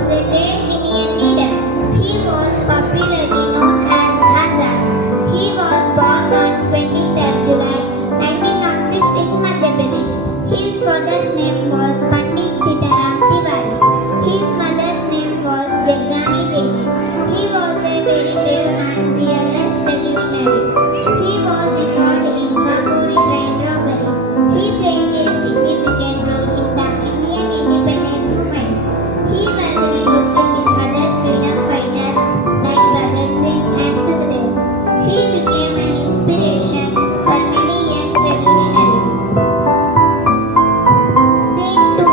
was a great Indian leader. He was popularly known as Azad. He was born on 23rd July 1906 in Madhya Pradesh. His father's name was Pandit Sitaram Tiwari. His mother's name was Jagrani Devi. He was a very brave and fearless revolutionary. He was involved in Kakuri train robbery. He played a significant role in the Indian independence movement. He worked closely with other freedom fighters like Bhagat Singh and Sukhdev. He became an inspiration for many young revolutionaries. Scene 2.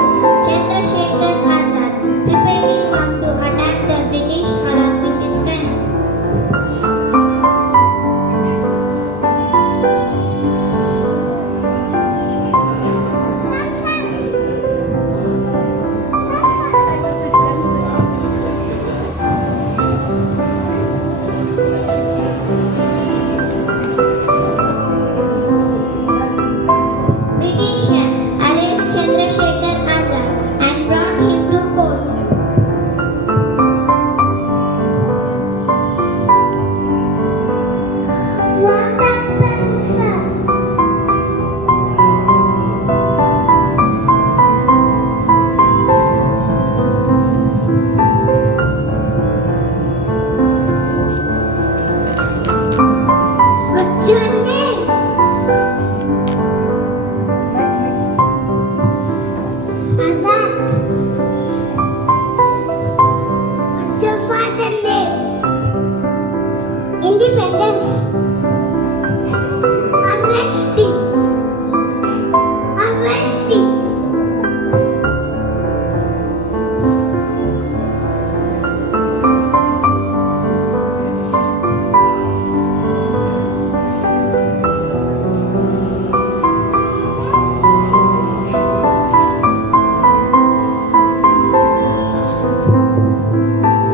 Chandrasekhar Azad preparing to attack the British along with his friends. Britishers arrested Chandrasekhar Azad and brought him to court. What happened, sir? What's your name? Azad. What's your father's name? Independence. Arresting. Arresting.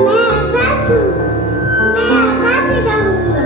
मैं आजाद हूँ। मैं आजाद रहूँगा।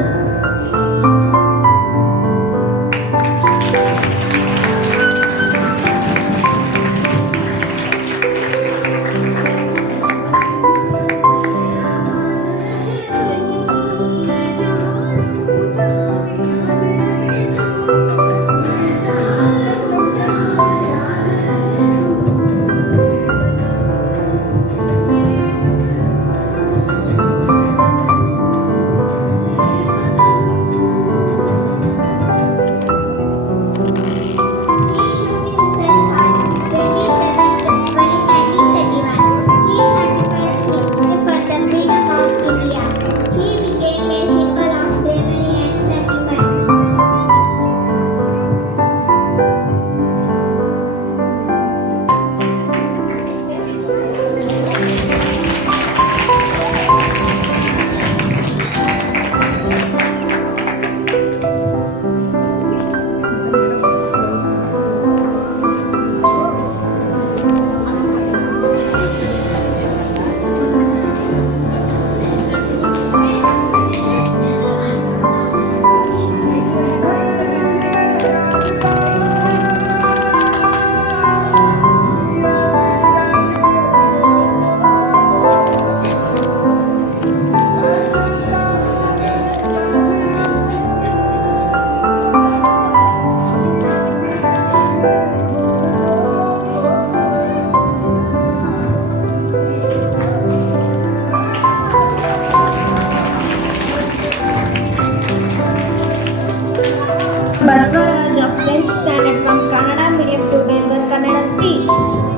Basavaraj 10th standard from Kannada medium to deliver Kannada speech.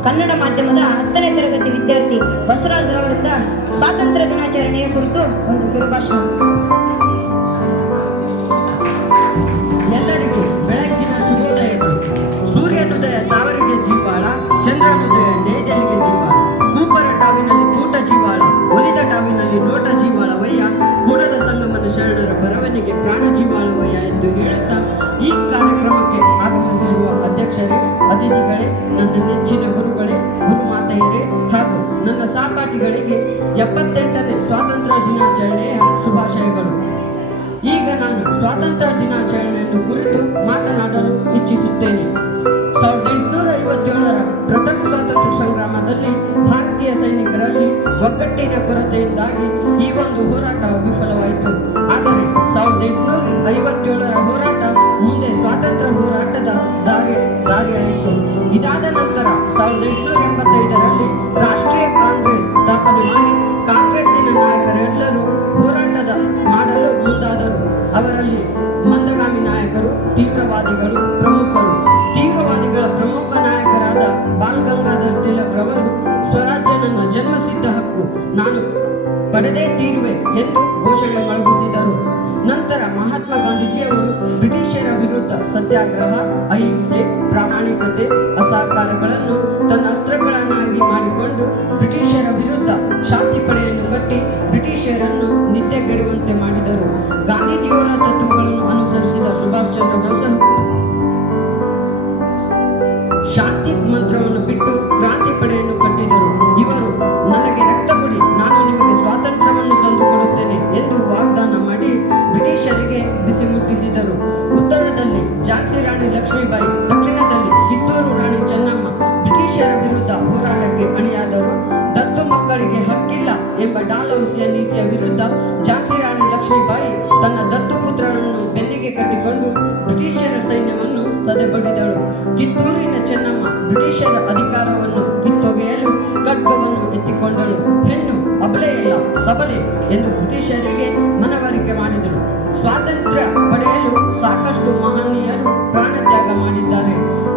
Kannada ಮಾಧ್ಯಮದ 10ನೇ ತರಗತಿ ವಿದ್ಯಾರ್ಥಿ ಬಸವರಾಜರವರಿಂದ ಸ್ವಾತಂತ್ರ್ಯ ದಿನಾಚರಣೆಯ ಕುರಿತು ಒಂದು ಕಿರುಭಾಷಣ. ಎಲ್ಲರಿಗೂ ಬೆಳಗ್ಗಿನ ಶುಭೋದಯಗಳು. ಸೂರ್ಯನುದಯ ತಾವರಿಗೆ ಜೀವಾಳ, ಚಂದ್ರನುದಯ ನೇದಲಿಗೆ ಜೀವಾಳ, ಕೂಪರ ಟಾವಿನಲ್ಲಿ ಕೂಟ ಜೀವಾಳ, ಒಲಿದ ಟಾವಿನಲ್ಲಿ ನೋಟ ಜೀವಾಳವಯ್ಯ, ಕೂಡಲ ಸಂಗಮನ ಶರಣರ ಬರವಣಿಗೆ ಪ್ರಾಣ ಜೀವಾಳವಯ್ಯ ಎಂದು ಹೇಳುತ್ತಾ ಈ ಕಾರ್ಯಕ್ರಮಕ್ಕೆ ಆಗಮಿಸಿರುವ ಅಧ್ಯಕ್ಷರೇ, ಅತಿಥಿಗಳೇ, ನನ್ನ ನೆಚ್ಚಿನ ಗುರುಗಳೇ, ಗುರುಮಾತೆಯರೇ ಹಾಗೂ ನನ್ನ ಸಹಪಾಠಿಗಳಿಗೆ 78ನೇ ಸ್ವಾತಂತ್ರ್ಯ ದಿನಾಚರಣೆಯ ಶುಭಾಶಯಗಳು. ಈಗ ನಾನು ಸ್ವಾತಂತ್ರ್ಯ ದಿನಾಚರಣೆಯನ್ನು ಕುರಿತು ಮಾತನಾಡಲು ಇಚ್ಛಿಸುತ್ತೇನೆ. 1850 1857ರ ಪ್ರಥಮ ಸ್ವಾತಂತ್ರ್ಯ ಸಂಗ್ರಾಮದಲ್ಲಿ ಭಾರತೀಯ ಸೈನಿಕರಲ್ಲಿ ಒಗ್ಗಟ್ಟಿನ ಕೊರತೆಯಿಂದಾಗಿ ಈ ಒಂದು ಹೋರಾಟ ವಿಫಲವಾಯಿತು. ಆದರೆ 1857ರ ಹೋರಾಟ ಮುಂದೆ ಸ್ವಾತಂತ್ರ್ಯ ಹೋರಾಟದ ದಾರಿಯಾಯಿತು. ಇದಾದ ನಂತರ 1885ರಲ್ಲಿ ರಾಷ್ಟ್ರೀಯ ಕಾಂಗ್ರೆಸ್ ಸ್ಥಾಪನೆ ಮಾಡಿ ಕಾಂಗ್ರೆಸ್ಸಿನ ನಾಯಕರೆಲ್ಲರೂ ಹೋರಾಟದ ಮಾಡಲು ಮುಂದಾದರು. ಅವರಲ್ಲಿ ಮಂದಗಾಮಿ ನಾಯಕರು, ತೀವ್ರವಾದಿಗಳು ಪ್ರಮುಖರು. ತೀವ್ರವಾದಿಗಳ ಪ್ರಮುಖ ನಾಯಕರಾದ ಬಾಲ್ ಗಂಗಾಧರ್ ತಿಲಕ್ ರವರು ಸ್ವರಾಜ್ಯ ನನ್ನ ಜನ್ಮಸಿದ್ಧ ಹಕ್ಕು, ನಾನು ಪಡೆದೇ ತೀರುವೆ ಎಂದು ಘೋಷಣೆ ಮೊಳಗಿಸಿದರು. ನಂತರ ಮಹಾತ್ಮ ಗಾಂಧೀಜಿಯವರು ಬ್ರಿಟಿಷರ ವಿರುದ್ಧ ಸತ್ಯಾಗ್ರಹ, ಅಹಿಂಸೆ, ಪ್ರಾಮಾಣಿಕತೆ, ಅಸಹಕಾರಗಳನ್ನು ತನ್ನ ಅಸ್ತ್ರಗಳನ್ನಾಗಿ ಮಾಡಿಕೊಂಡು ಬ್ರಿಟಿಷರ ವಿರುದ್ಧ ಶಾಂತಿ ಪಡೆಯನ್ನು ಕಟ್ಟಿ ಬ್ರಿಟಿಷರನ್ನು ನಿದ್ದೆಗೆಡುವಂತೆ ಮಾಡಿದರು. ಗಾಂಧೀಜಿಯವರ ತತ್ವಗಳನ್ನು ಅನುಸರಿಸಿದ ಸುಭಾಷ್ ಚಂದ್ರ ಬೋಸರು ಶಾಂತಿ ಮಂತ್ರವನ್ನು ಬಿಟ್ಟು ಕ್ರಾಂತಿ ಪಡೆಯನ್ನು ಕಟ್ಟಿದರು. ಇವರು ನನಗೆ ರಕ್ತ ಕೊಡಿ, ನಾನು ನಿಮಗೆ ಸ್ವಾತಂತ್ರ್ಯವನ್ನು ತಂದುಕೊಡುತ್ತೇನೆ ಎಂದು ವಾಗ್ದಾನ ಮಾಡಿ ಬ್ರಿಟಿಷರಿಗೆ ಬಿಸಿ ಮುಟ್ಟಿಸಿದರು. ಉತ್ತರದಲ್ಲಿ ಝಾನ್ಸಿ ರಾಣಿ ಲಕ್ಷ್ಮೀಬಾಯಿ, ದಕ್ಷಿಣದಲ್ಲಿ ಕಿತ್ತೂರು ರಾಣಿ ಚೆನ್ನಮ್ಮ ಬ್ರಿಟಿಷರ ವಿರುದ್ಧ ಹೋರಾಟಕ್ಕೆ ಅಣಿಯಾದರು. ದತ್ತು ಮಕ್ಕಳಿಗೆ ಹಕ್ಕಿಲ್ಲ ಎಂಬ ಡಾಲ್ಹೌಸಿಯ ನೀತಿಯ ವಿರುದ್ಧ ಝಾನ್ಸಿ ರಾಣಿ ಲಕ್ಷ್ಮೀಬಾಯಿ ತನ್ನ ದತ್ತು ಪುತ್ರನನ್ನು ಬೆನ್ನಿಗೆ ಕಟ್ಟಿಕೊಂಡು ಬ್ರಿಟಿಷರ ಸೈನ್ಯವನ್ನು ಸದೆಬಡಿದಳು. ಕಿತ್ತೂರಿನ ಚೆನ್ನಮ್ಮ ಬ್ರಿಟಿಷರ ಅಧಿಕಾರವನ್ನು ಕಿತ್ತೊಗೆಯಲು ಖಡ್ಗವನ್ನು ಎತ್ತಿಕೊಂಡಳು. ಹೆಣ್ಣು ಅಬಲೆಯಲ್ಲ, ಸಬಲೆ ಎಂದು ಬ್ರಿಟಿಷರಿಗೆ ಮನವರಿಕೆ ಮಾಡಿದಳು. ಸ್ವಾತಂತ್ರ್ಯ ಪಡೆಯಲು ಸಾಕಷ್ಟು ಮಹನೀಯರು ಪ್ರಾಣತ್ಯಾಗ ಮಾಡಿದ್ದಾರೆ.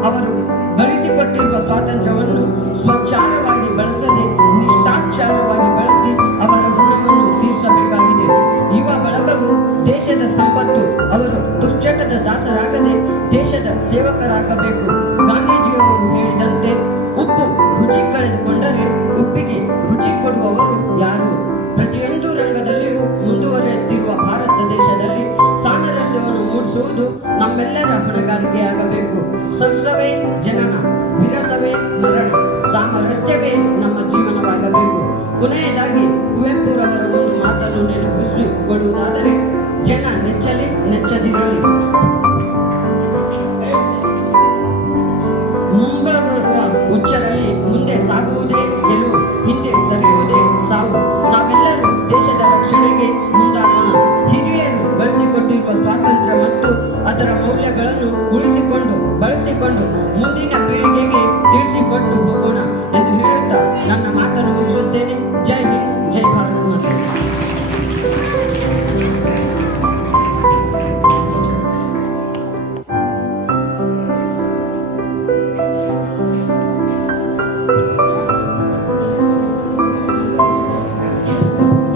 ಅವರು ಗಳಿಸಿಕೊಟ್ಟಿರುವ ಸ್ವಾತಂತ್ರ್ಯವನ್ನು ಸ್ವಚ್ಛಾರವಾಗಿ ಬಳಸದೆ ನಿಷ್ಠಾಚಾರವಾಗಿ ಬಳಸಿ ಅವರ ಋಣವನ್ನು ತೀರಿಸಬೇಕಾಗಿದೆ. ಯುವ ಬಳಗವು ದೇಶದ ಸಂಪತ್ತು. ಅವರು ದುಶ್ಚಟದ ದಾಸರಾಗದೆ ದೇಶದ ಸೇವಕರಾಗಬೇಕು. ಗಾಂಧೀಜಿಯವರು ಹೇಳಿದಂತೆ ಉಪ್ಪು ರುಚಿ ಕಳೆದುಕೊಂಡರೆ ಉಪ್ಪಿಗೆ ರುಚಿ ಕೊಡುವವರು ಯಾರು? ಪ್ರತಿಯೊಂದು ರಂಗದಲ್ಲಿಯೂ ಮುಂದುವರೆಯುತ್ತಿರುವ ಭಾರತ ದೇಶದಲ್ಲಿ ಸಾಮರಸ್ಯವನ್ನು ಮೂಡಿಸುವುದು ನಮ್ಮೆಲ್ಲರ ಹೊಣೆಗಾರಿಕೆಯಾಗಬೇಕು. ಸರಸವೇ ಜನನ, ವಿರಸವೇ ಮರಣ, ಸಾಮರಸ್ಯವೇ ನಮ್ಮ ಜೀವನವಾಗಬೇಕು. ಕೊನೆಯದಾಗಿ ಕುವೆಂಪುರವರ ಒಂದು ಮಾತನ್ನು ನೆನಪಿಸಿಕೊಳ್ಳುವುದಾದರೆ, ಜನ ನೆಚ್ಚಲಿ ನೆಚ್ಚದಿರಲಿ, ಮುಂಬರುವ ಹುಚ್ಚರಲ್ಲಿ ಮುಂದೆ ಸಾಗುವುದೇ ಗೆಲುವು, ಹಿಂದೆ ಸರಿಯುವುದೇ ಸಾವು. ನಾವೆಲ್ಲರೂ ದೇಶದ ರಕ್ಷಣೆಗೆ ಮುಂದಾಗೋಣ. ಹಿರಿಯರು ಗಳಿಸಿಕೊಟ್ಟಿರುವ ಸ್ವಾತಂತ್ರ್ಯ ಮತ್ತು ಅದರ ಮೌಲ್ಯಗಳನ್ನು ಉಳಿಸಿಕೊಂಡು ಬಳಸಿಕೊಂಡು ಮುಂದಿನ ಪೀಳಿಗೆಗೆ ತಿಳಿಸಿಕೊಟ್ಟು ಹೋಗೋಣ ಎಂದು ಹೇಳುತ್ತಾ ನನ್ನ ಮಾತನ್ನು ಮುಗಿಸುತ್ತೇನೆ. ಜೈ ಹಿಂದ್, ಜೈ ಭಾರತ್ ಮಾತೆ.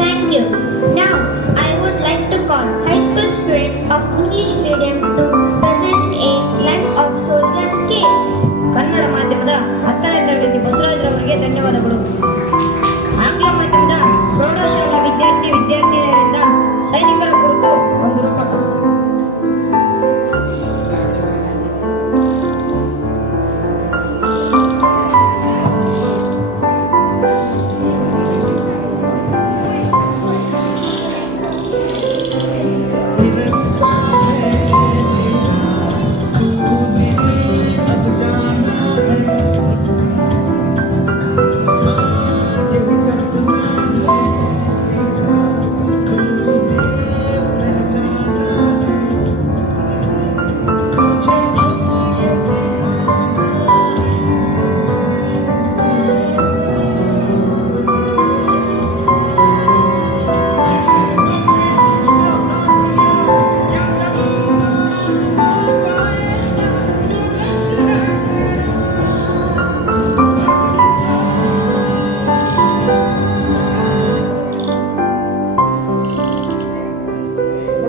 Thank you. Now, I would like to call high school students of English medium to present a class of soldier scale. Kannada ಮಾಧ್ಯಮದ 10ನೇ ತರಗತಿ ಬಸವರಾಜರವರಿಗೆ ಧನ್ಯವಾದಗಳು. ಆಂಗ್ಲ ಮಾಧ್ಯಮದ ಪ್ರೌಢಶಾಲಾ ವಿದ್ಯಾರ್ಥಿನಿಯರಿಂದ ಸೈನಿಕರ ಕುರಿತು ಒಂದು ರೂಪಕ.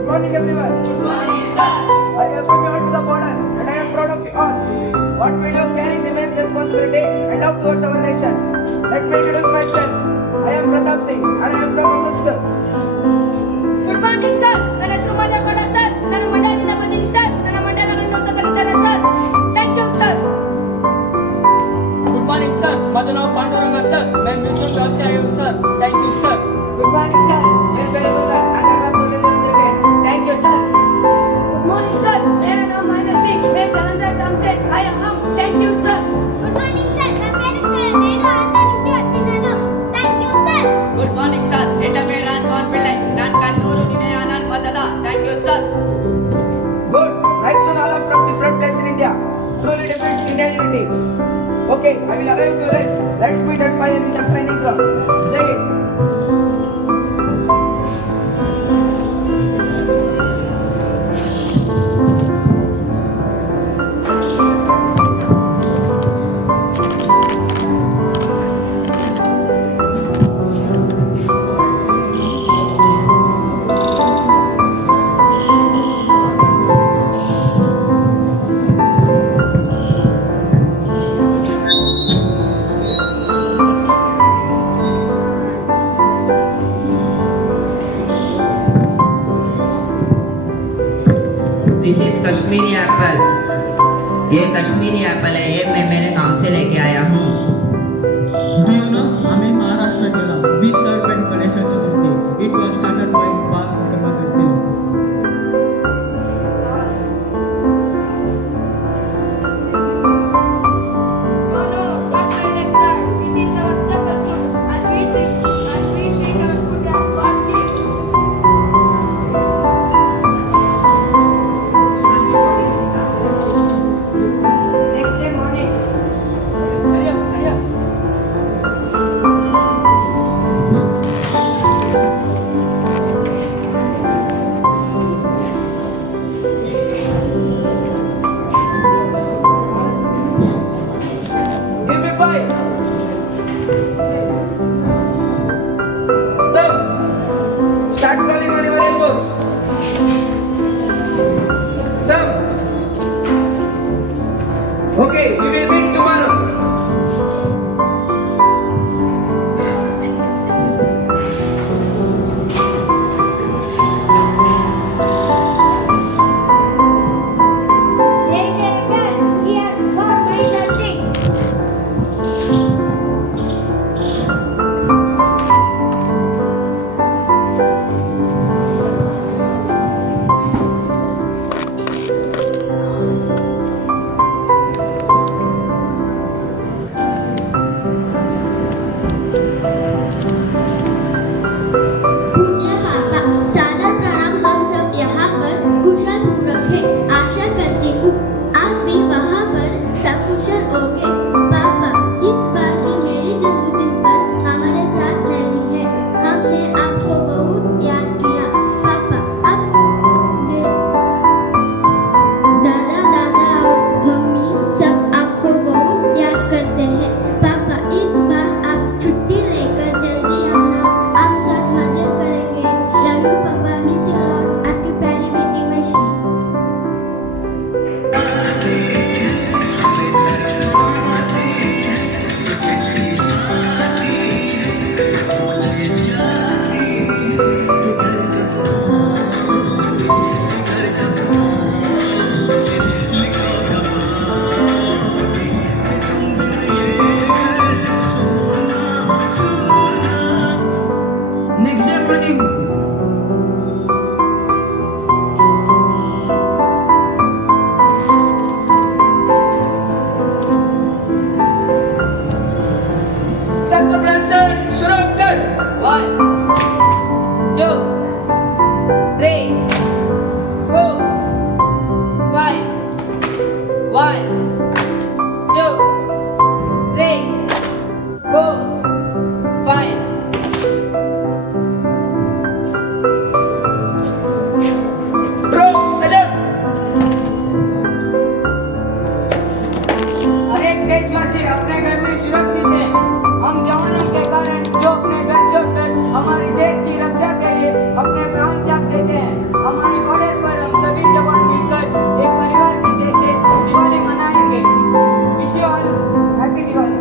morning everyone. Good morning sir. I welcome you all to the border and I am proud of you all. What we do carries immense responsibility and love towards our nation. Let me introduce myself. I am Pratap Singh and I am from Amritsar. Good morning sir. ನನ್ನ ಹೆಸರು Madegowda sir. ನಾನು ಮಂಡ್ಯದಿಂದ ಬಂದಿದ್ದೀನಿ sir. ನನ್ನ ಮಂಡ್ಯ ನಗರ ಅಂತ ಕರೀತಾರೆ sir. Thank you sir. Good morning sir. माझं नाव पांडुरंग सर. मैं मिथुन गावचे आहे sir. Thank you sir. Good morning sir. I am very good at Thank you sir. Good morning sir. मेरा नाम महेंद्र सिंह. मैं जलंधर टर्म से आया हूँ. Thank you sir. Okay, I will allow you to rest. Let's meet at 5 in the training ground. Jai Hind. This is Kashmiri Apple. ये Kashmiri Apple है, ये मैं मेरे गांव से लेके आया हूँ। Do you know, आम्ही महाराष्ट्र गेला. We celebrate Ganesha Chaturthi. It was started by Bal Gangadhar Tilak. No, no, don't say like that. It is our local food, and we treat our food as God's gift. Next day morning. Hurry up, hurry up. Give me 5. Thumb. Start crawling on your elbows. Thumb. Okay, we will meet tomorrow. There is a letter here for Mahendra Singh. पूज्य पापा, सादर प्रणाम। हम सब यहाँ पर कुशल हो रखे। आशा करती हूँ आप भी वहाँ पर सकुशल होंगे। पापा, इस बार की मेरी जन्मदिन पर हमारे साथ नहीं है। हमने आपको बहुत याद किया। पापा, अब दादा दादा और मम्मी सब आपको बहुत याद करते हैं। पापा, इस बार आप छुट्टी लेकर जल्दी आना। आप साथ मजे करेंगे। लव यू पापा, मिस यू लॉट। आपकी प्यारी बेटी Vaishnavi. Next day morning. Shastra Blast, shuru kar. 1, 2, 3, 4, 5. 1, 2, 3, 4, 5. Bro, salute. हर एक देशवासी अपने घर में सुरक्षित है। हम जवानों के कारण जो अपने घर छोड़कर हमारे देश की रक्षा के लिए अपने प्राण त्याग देते हैं। हमारी बॉर्डर पर हम सभी जवान मिलकर एक परिवार की जैसे दिवाली मनाएंगे। Wish you all happy Diwali.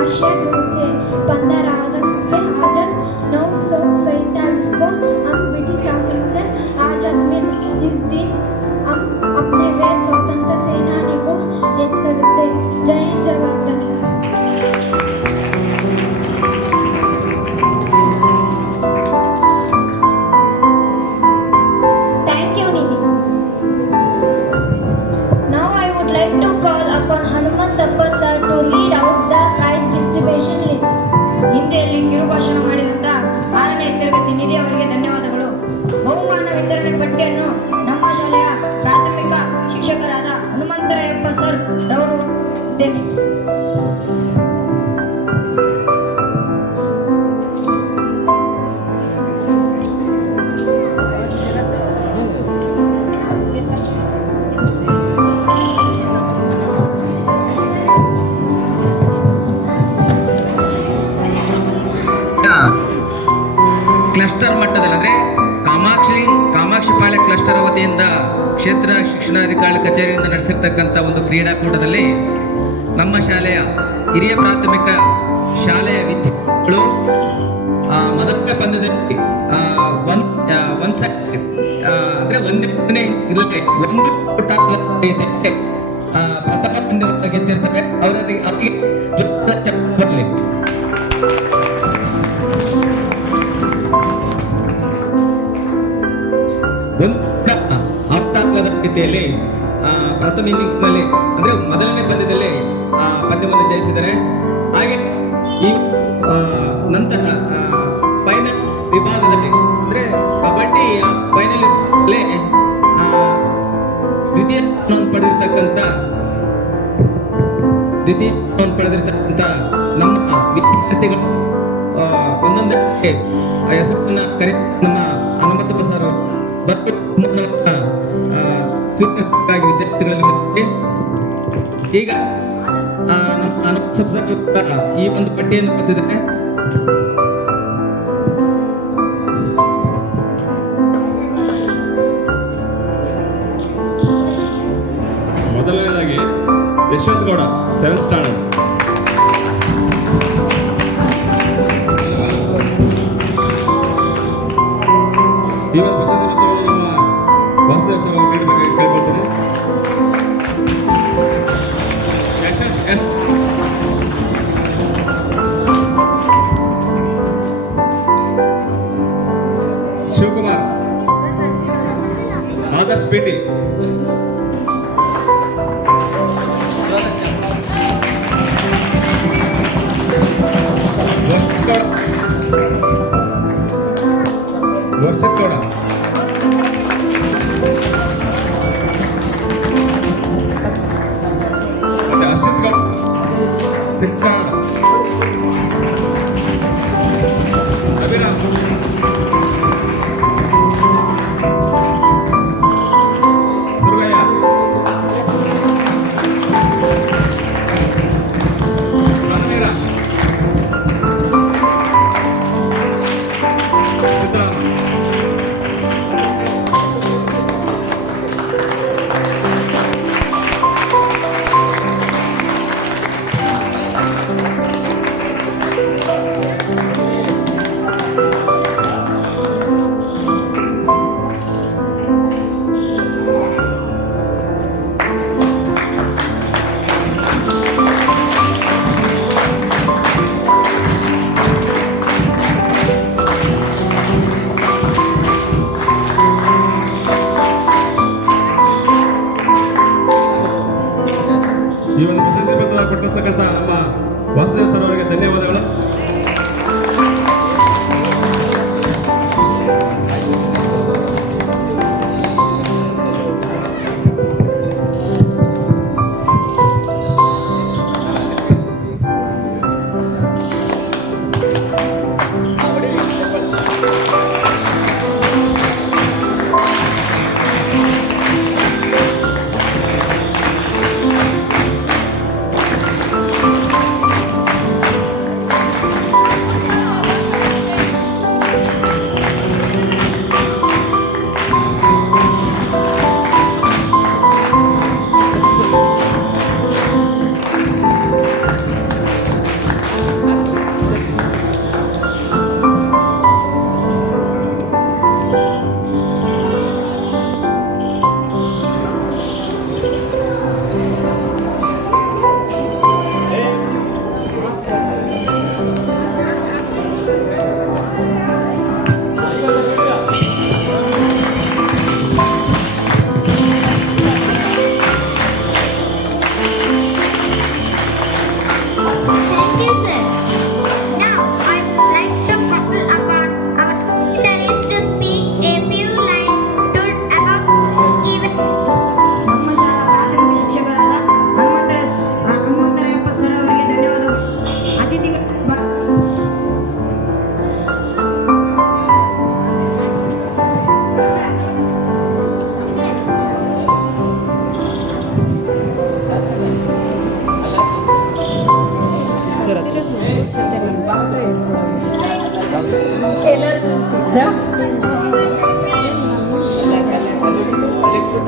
राष्ट्रीय दूत थे। 15 अगस्त से आज़ाद 947 को हम ब्रिटिश शासन से आज़ाद मिले। इस दिन हम अपने वीर स्वतंत्र सेनानी को याद करते। जय हिंद, जय Bharat. Thank you, Nidhi. Now I would like to call upon Hanumantappa sir to read out the prize distribution list. ಹಿಂದಿಯಲ್ಲಿ ಕಿರುಭಾಷಣ ಮಾಡಿದಂತ 6ನೇ ತರಗತಿ ನಿಧಿ ಅವರಿಗೆ ಧನ್ಯವಾದಗಳು. ಬಹುಮಾನ ವಿತರಣೆ ಪಟ್ಟಿಯನ್ನು ನಮ್ಮ ಶಾಲೆಯ ಪ್ರಾಥಮಿಕ ಶಿಕ್ಷಕರಾದ ಹನುಮಂತರಾಯಪ್ಪ ಸರ್ ರವರು ಇದ್ದೇನೆ. ಕ್ಲಸ್ಟರ್ ಮಟ್ಟದಲ್ಲಿ ಅಂದರೆ ಕಾಮಾಕ್ಷಿಪಾಳ್ಯ ಕ್ಲಸ್ಟರ್ ವತಿಯಿಂದ ಕ್ಷೇತ್ರ ಶಿಕ್ಷಣಾಧಿಕಾರಿ ಕಚೇರಿಯಿಂದ ನಡೆಸಿರ್ತಕ್ಕಂಥ ಒಂದು ಕ್ರೀಡಾಕೂಟದಲ್ಲಿ ನಮ್ಮ ಶಾಲೆಯ ಹಿರಿಯ ಪ್ರಾಥಮಿಕ ಶಾಲೆಯ ವಿದ್ಯಾರ್ಥಿಗಳು ಮೊದಲನೇ ಪಂದ್ಯದಲ್ಲಿ ಅಂದರೆ ಒಂದೇ ಇಲ್ಲದೆ ಒಂದು ಊಟ ಪ್ರಥಮ ಪಂದ್ಯವನ್ನು ಗೆದ್ದಿರ್ತಾರೆ. ಅವರಿಗೆ ಬರಲಿ. ಆಟದ ರೀತಿಯಲ್ಲಿ ಪ್ರಥಮ ಇನ್ನಿಂಗ್ಸ್ ನಲ್ಲಿ ಅಂದ್ರೆ ಮೊದಲನೇ ಪಂದ್ಯದಲ್ಲಿ ಪಂದ್ಯವನ್ನು ಜಯಿಸಿದ್ದಾರೆ. ಹಾಗೆ ಈ ನಂತರ ಫೈನಲ್ ವಿಭಾಗದಲ್ಲಿ ಅಂದ್ರೆ ಕಬಡ್ಡಿ ಫೈನಲ್ ದ್ವಿತೀಯ ಪಡೆದಿರ್ತಕ್ಕಂಥ ನಮ್ಮ ವಿದ್ಯಾರ್ಥಿಗಳು ಒಂದೊಂದಕ್ಕೆ ಹೆಸರನ್ನ ಕರೆ ನಮ್ಮ ಹನುಮಂತಪ್ಪ ಸರ್ ಸ್ವೀಕರಿಸಬೇಕಾಗಿ ವಿದ್ಯಾರ್ಥಿಗಳಲ್ಲಿ ಈಗ ಈ ಒಂದು ಪಟ್ಟಿಯನ್ನು ಕೊಟ್ಟಿದ್ದಾರೆ. ಮೊದಲನೇದಾಗಿ ಯಶವಂತ್ ಗೌಡ 7th ಸ್ಟ್ಯಾಂಡರ್ಡ್. ಈ ಒಂದು ಪ್ರಶಸ್ತಿ ನಮ್ಮ ವಾಸುದೇವ್ ಸರ್ ಅವರು ನೀಡಬೇಕಾಗಿ ಕೇಳಿಕೊಳ್ತೇನೆ. ಯಶಸ್ ಎಸ್ ಶಿವಕುಮಾರ್, ಆದರ್ಶ್ ಪಿಟಿ, ವರ್ಷದ್ ಗೌಡ, ಅಶ್ವಿತ್ ಗೌಡ 6th ಸ್ಟ್ಯಾಂಡರ್ಡ್. ಅಭಿರಾಮ್, ಸುರ್ಗಯ್ಯ, ರಣವೀರ, ಸಿದ್ದರಾಮ,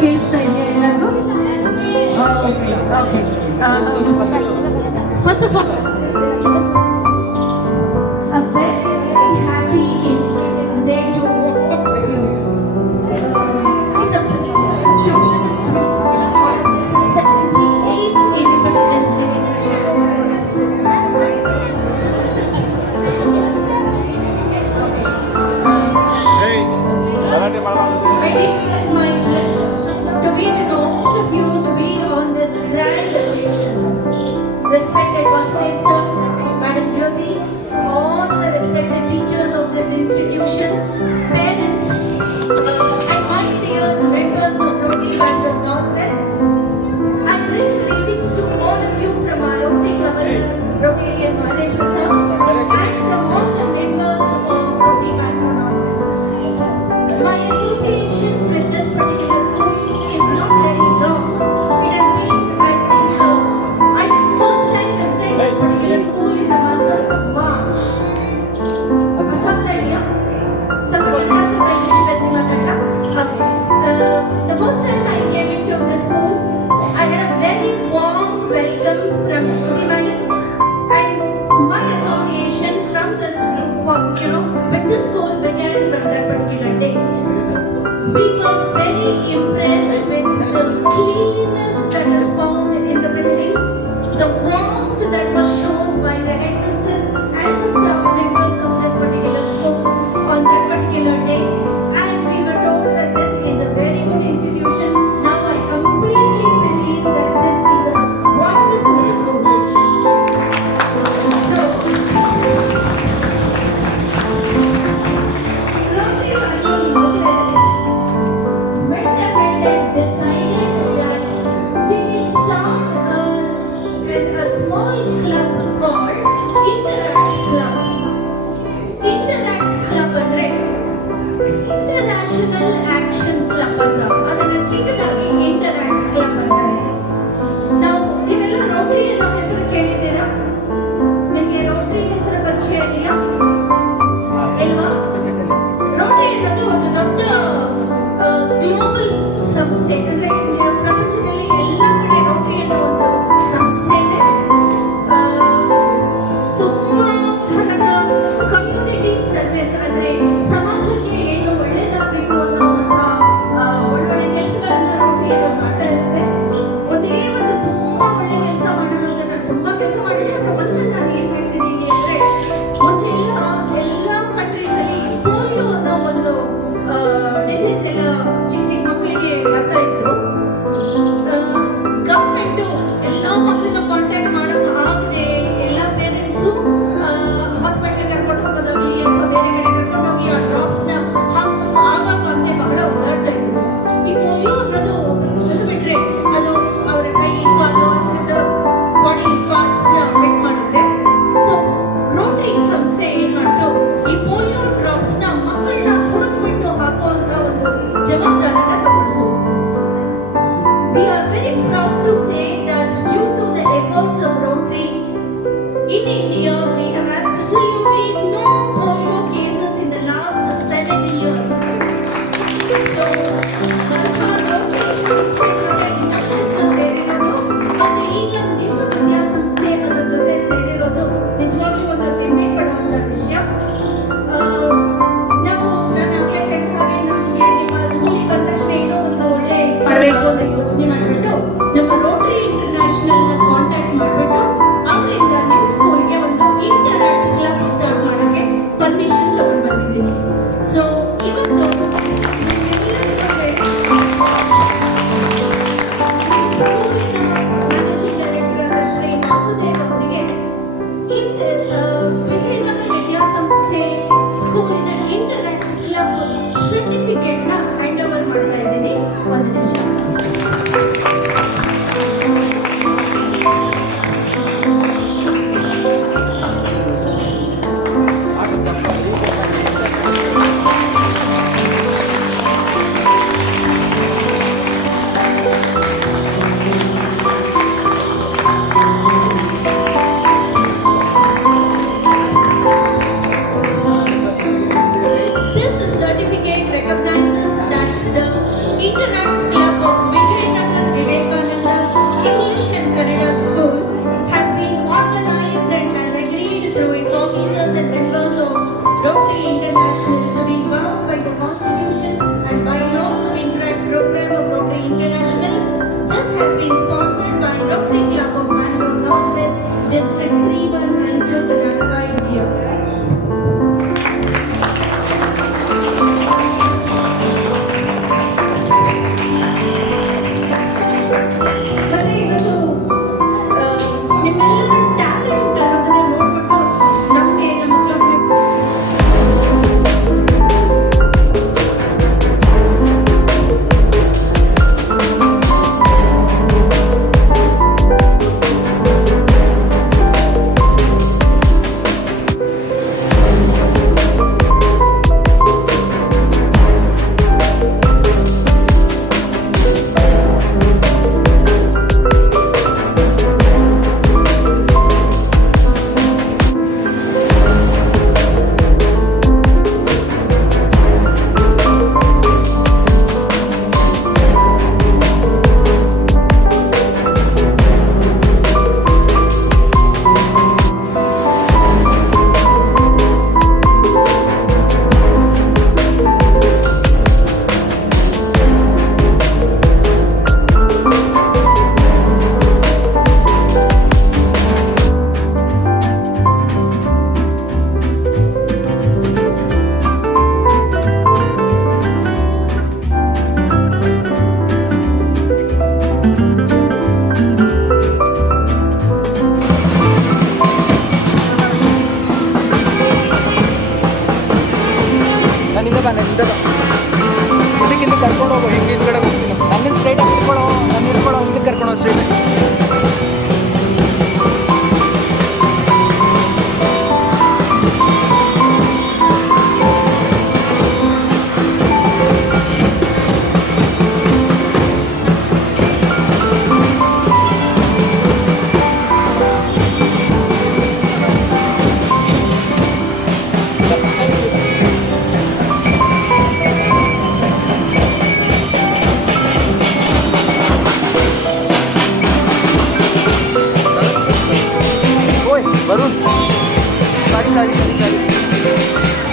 ಕೇಳಿಸ್ತಾ ಇದೆಯಾ ಎಲ್ಲರಿಗೂ? Okay. First of all a very happy Independence Day to all of you. It's a 78th Independence Day. I think it's my pleasure to be with all of you, to be on this grand occasion. Respected Bus ಬಾ ಹಿಂದೆ ಬಾ ಇದಕ್ಕಿಂತ ಕರ್ಕೊಂಡು ಹೋಗು ಹಿಂಗೆ ಹಿಂದ್ಗಡೆ ಹೋಗ್ತೀನಿ ನನ್ನಿಂದ ಸ್ಟ್ರೈಟಾಗಿ ಹಿಡ್ಕೊಳ್ಳೋ ನಾನು ಹಿಡ್ಕೊಳ್ಳೋ ಹಿಂದಕ್ಕೆ ಕರ್ಕೊಂಡು ಸ್ಟ್ರೈಟಾಗಿ वरुण गाड़ी गाड़ी गाड़ी गाड़ी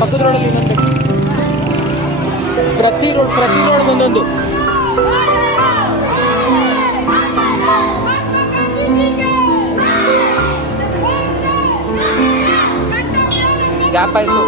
ಪಕ್ಕದ ರೋಡಲ್ಲಿ ಇನ್ನೊಂದು ಪ್ರತಿ ರೋಡ್ ಒಂದೊಂದು ಗ್ಯಾಪ್ ಆಯ್ತು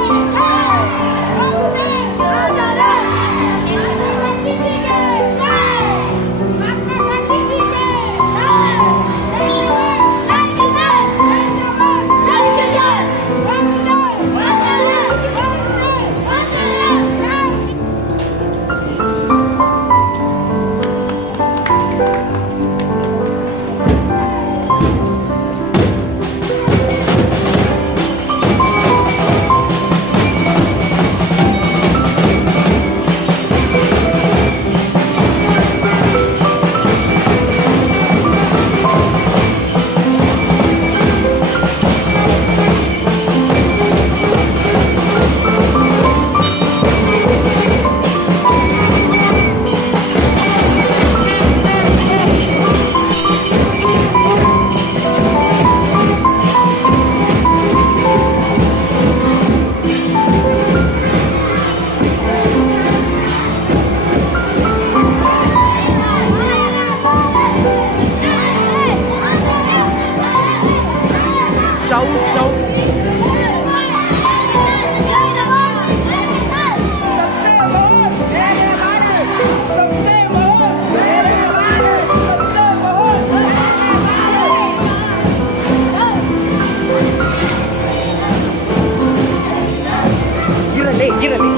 ಇರಲಿ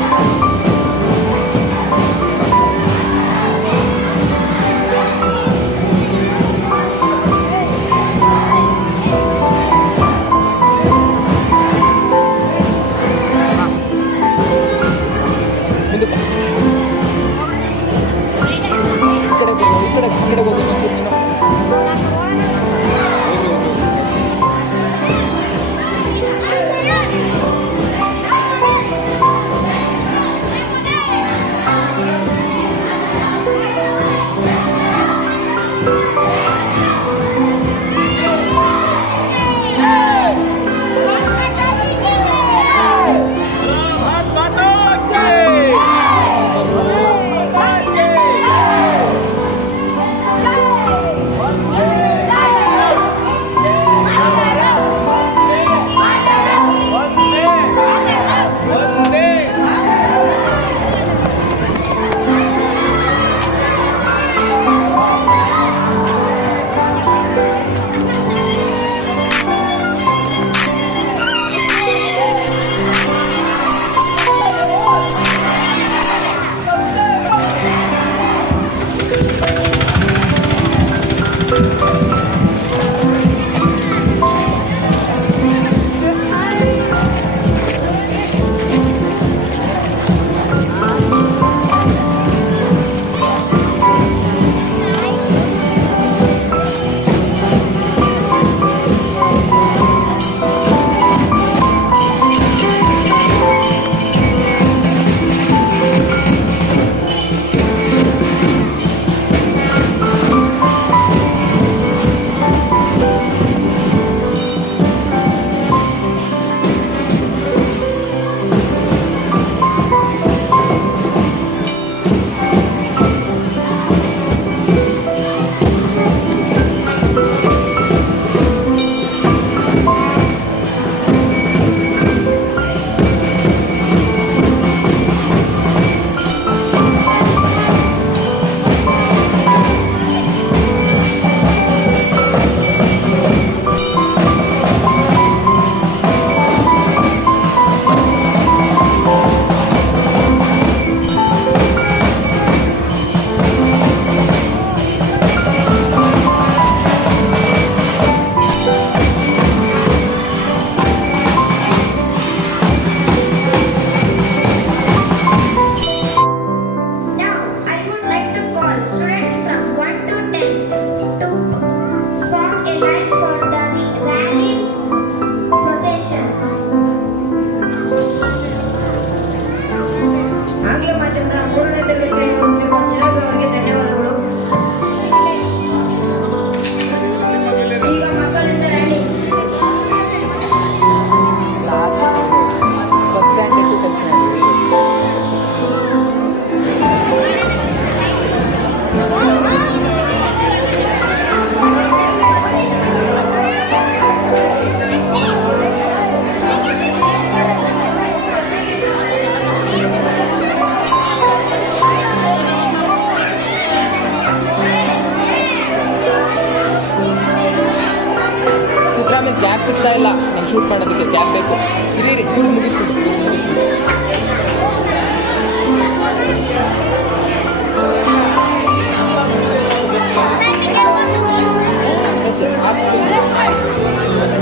ನಂಗೆ ಶೂಟ್ ಮಾಡೋದಕ್ಕೆ ಕ್ಯಾಬ್ ಬೇಕು. ಇರಿ ಇವ್ರು ಮುಗಿಸ್ಕೊಂಡು Sir, we can go to